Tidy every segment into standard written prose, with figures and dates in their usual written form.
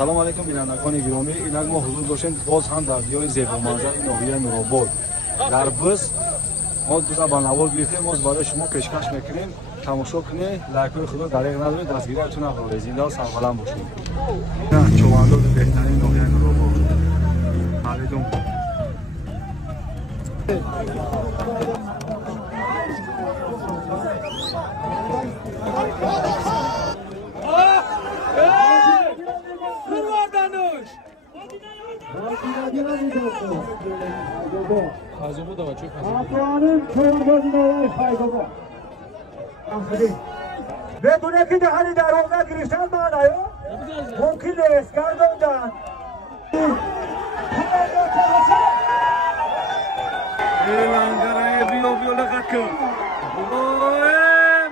سلام علیکم بینندگان گرامی. اینک ما حضور داشتیم باز هم در دیار زیبامنظر ناحیه نورآباد در بس. ما دو تا بانوار گرفتیم، ما برای شما پیشکش میکنیم تماشا کنید. لایک خدا دریغ ندارید، دستگیریتون نکنید. زنده و سربلند باشید. چوانداز بهترین ناحیه نورآباد. مردم بدونه که دهنی در روزه گرفتن من آیا ممکن نیست گرداندن لنگره بیو لغت کن.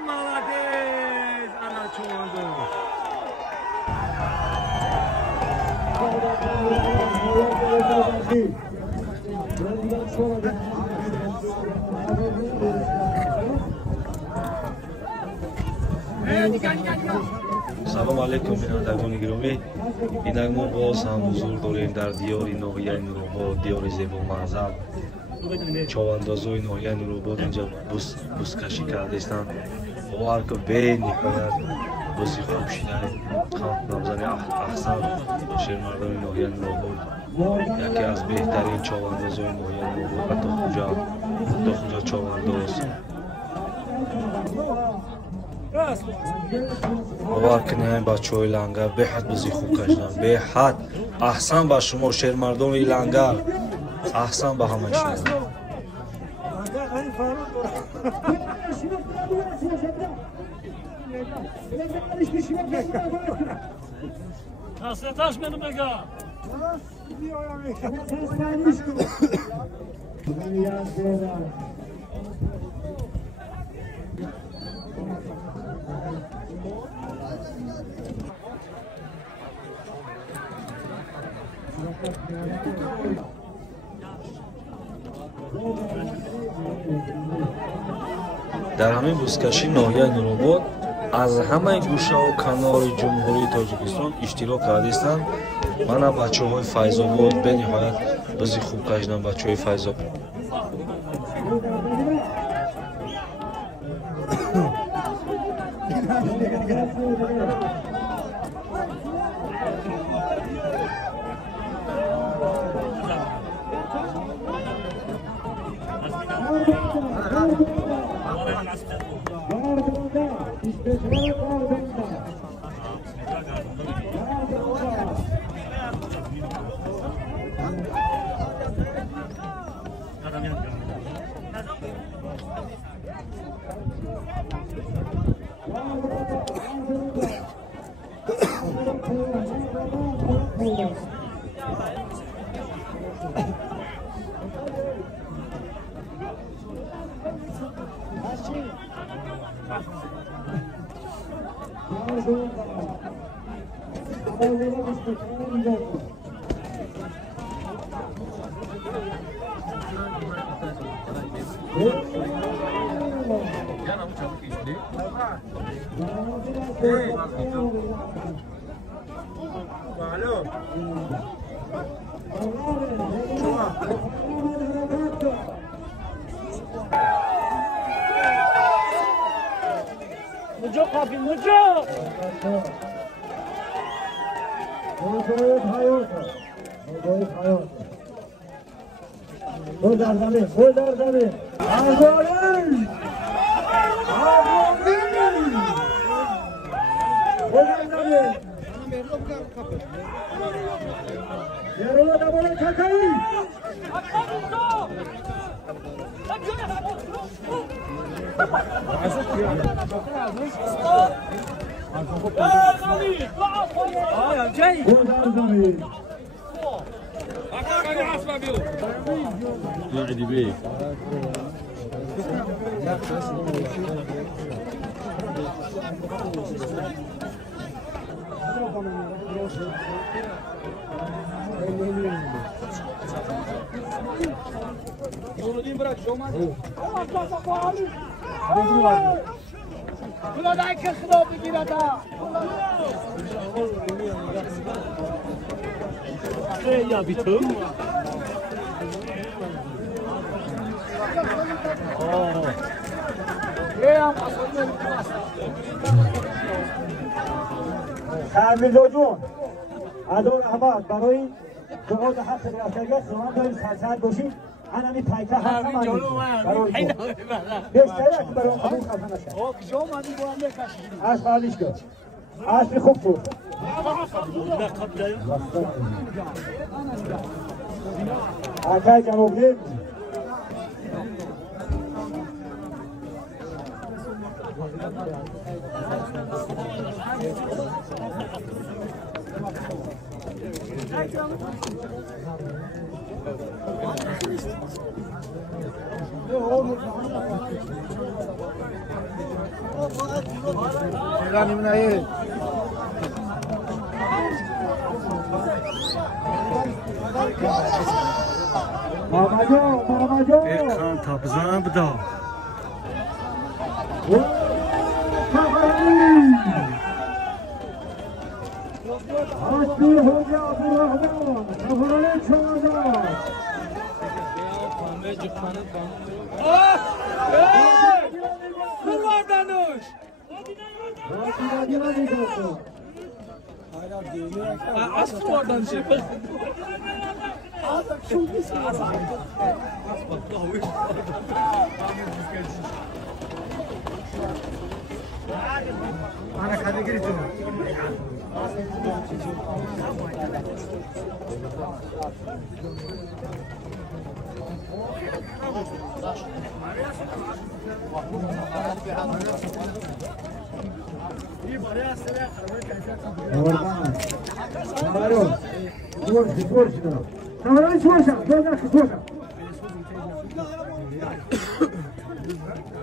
ملدیز انا چوانداز. سلام علیکم بینندگان گرامی. اینک ما باز هم حضور داریم در دیار ناحیه نورآباد، دیار زیبامنظر. چواندازای ناحیه نورآباد اینجا بزکشی کرده هستند. هر که به نهایت بازی خوب شده نامزد احسن شیرمردان ناحیه نورآباد یکی از بهترین چواندازای ناحیه نورآباد. حتی خوجا چوانداز باور کنید بچه‌های لنگر به حد بازی خوب کردن، به حد. احسن به شما شیرمردان لنگر، احسن به همه شما. Hasretaş benim ega. در همین بزکشی ناحیه نورآباد از همه گوشه و کنار جمهوری تاجیکستان اشتراک کرده هستند. من بچه‌های فیض‌آباد به نهایت بازی خوب کردن. بچه‌های فیض‌آباد Mujo kafi mujo. خدا دای که خدا بگیرد. یا بیتو سرمیزا جون ادور احمد برای جهاد حق ریاستیت زمان داریم سرسرد باشید انمی پایته هستم برای بهتره که برای اون قبول خفه نشد از خواهدیش کرد اصلی خوب بود اکای جنوبی Erkan tabzan bda. Asli Hoca Abdurrahman, Kafalı Çoğada. Kulvardanuş. Aslı oradan şey. Ana kadar girişim.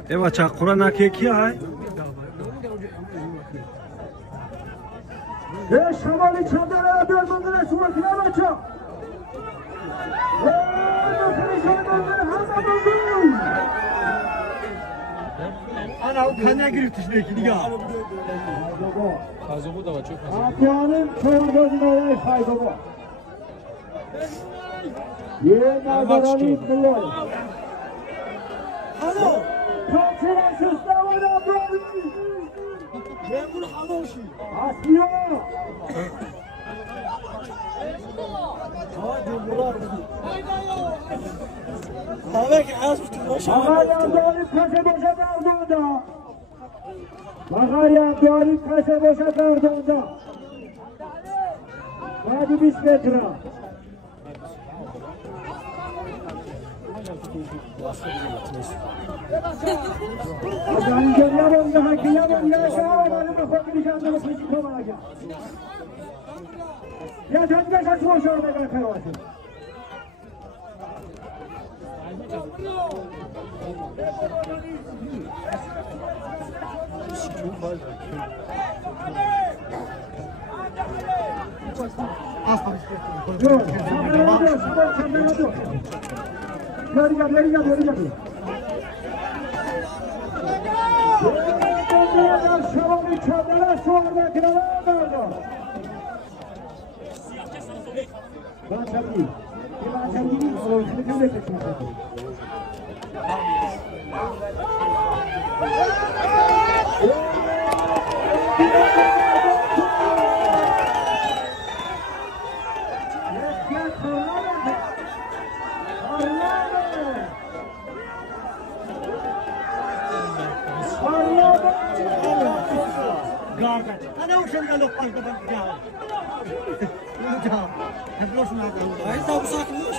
Eva çakura nakeki ay. شمالی چندره بیار منظره شما کنه بچه Ana o kanya girip dışındaki diga. Kazımı da var çok kazımı. Atyanın çoğu gözüne fayda var. Yine nazarani kılıyor. Alo. Çok sıra süsle var abi. Ben bunu haloşi. Asliyo. Havaki az tutmuş. Ağaryam doğru kase boşa kardığında. Ağaryam doğru kase boşa kardığında. Hadi bisikletra. Adamın geliyorum daha geliyorum ya şahane bir bakın canını peki kovalayacağım. Ya tanıdık saçma şöyle kadar kaybolsun. Dur, sabır dur. Geri gel. Şabanı çadara sonra kiralar verdi. Ben çabuk. Ben çabuk. Oğlum kim de kaçmış? Ana o şöyle lokal kadar ya. Hep loşun adam. Ay tabu sakin loş.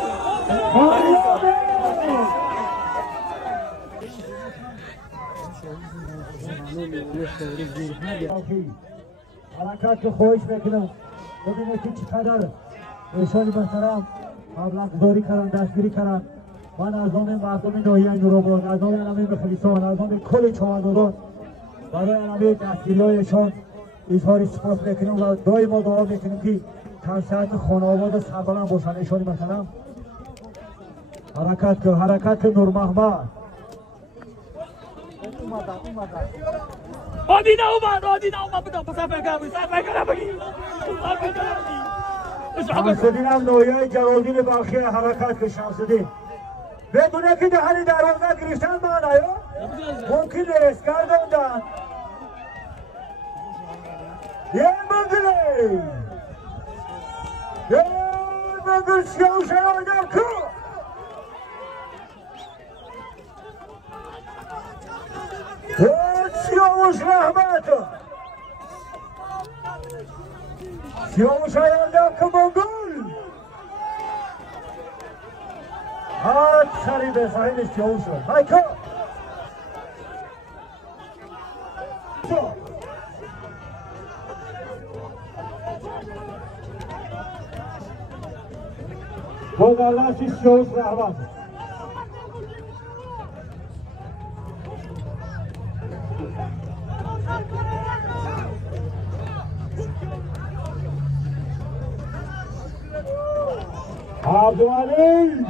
حرکت خواهش میکنم ببینید که چقدر ایشان محترم مبلغ‌گذاری کردن دستگیری کردن من از نام مردم ناحیه نورآباد از نام همه مخلصان از نام کل چونداران برای همه دستگیری‌هایشان اظهار سپاس میکنم و دائما دعا میکنم که تنصیحات خانواده و سربلند باشند ایشان محترم حرکت نور محمد آدینا اومد بدا سفر کنم بگی شمس‌الدین هم نوعیه جلالدین بخشی حرکت که شمس‌الدین بدونه که دهن دروازه گرفتن معنی ممکن نیست گرداندن یه منگل سیاوش آدم که سیاوش رحمت سیاوش آدم که منگل هات سری به ساحل سیاوش های که بود الله سیاوش رحمت عبدالعلی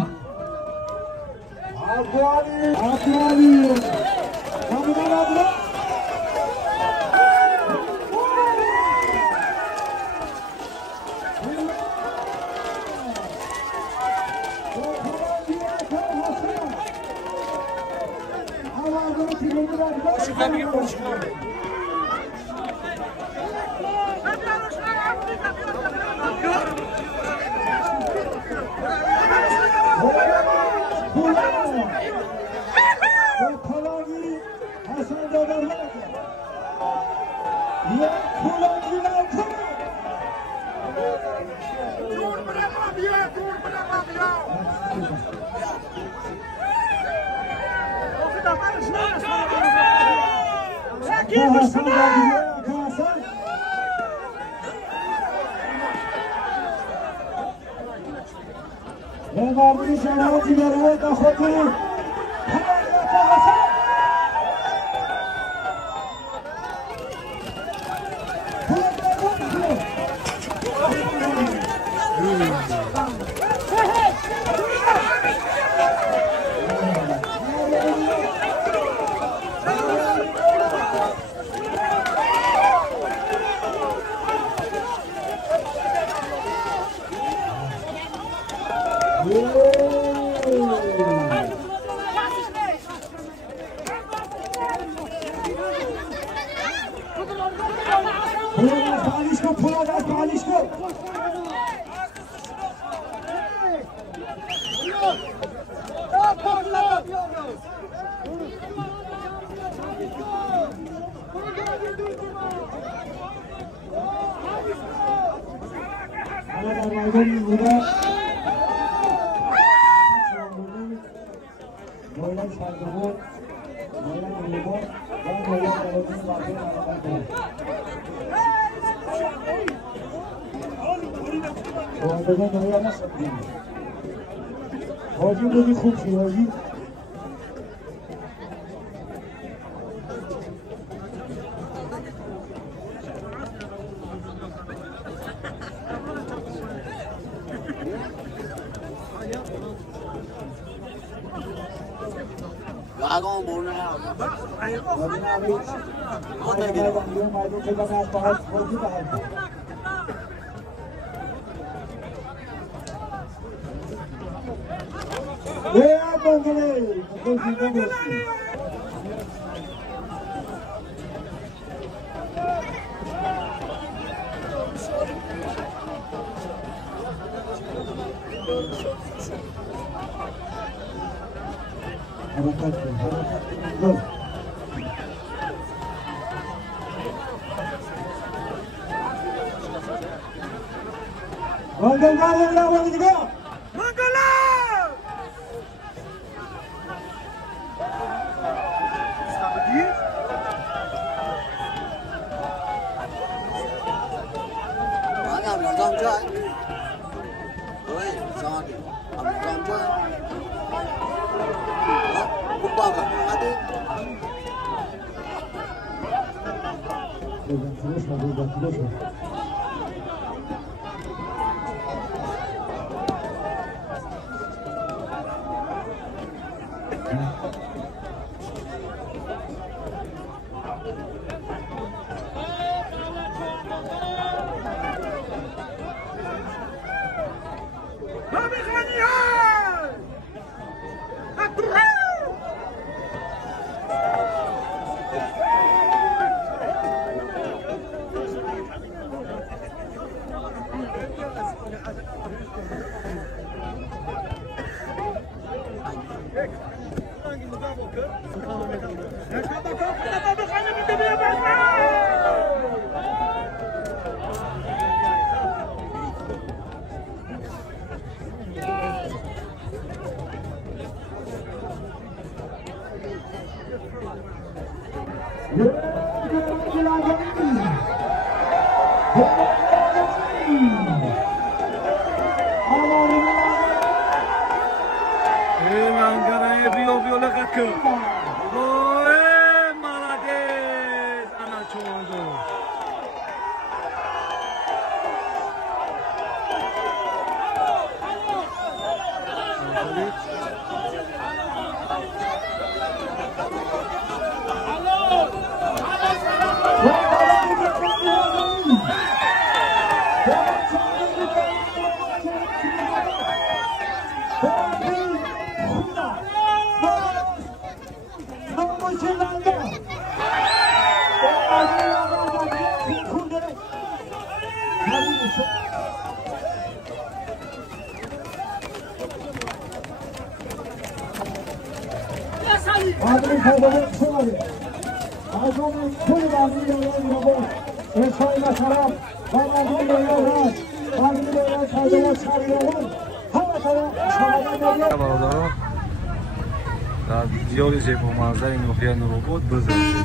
حاجی بودی خوب شی حاجی در دیار زیبا منظر نوحیه نوروباد بزرگ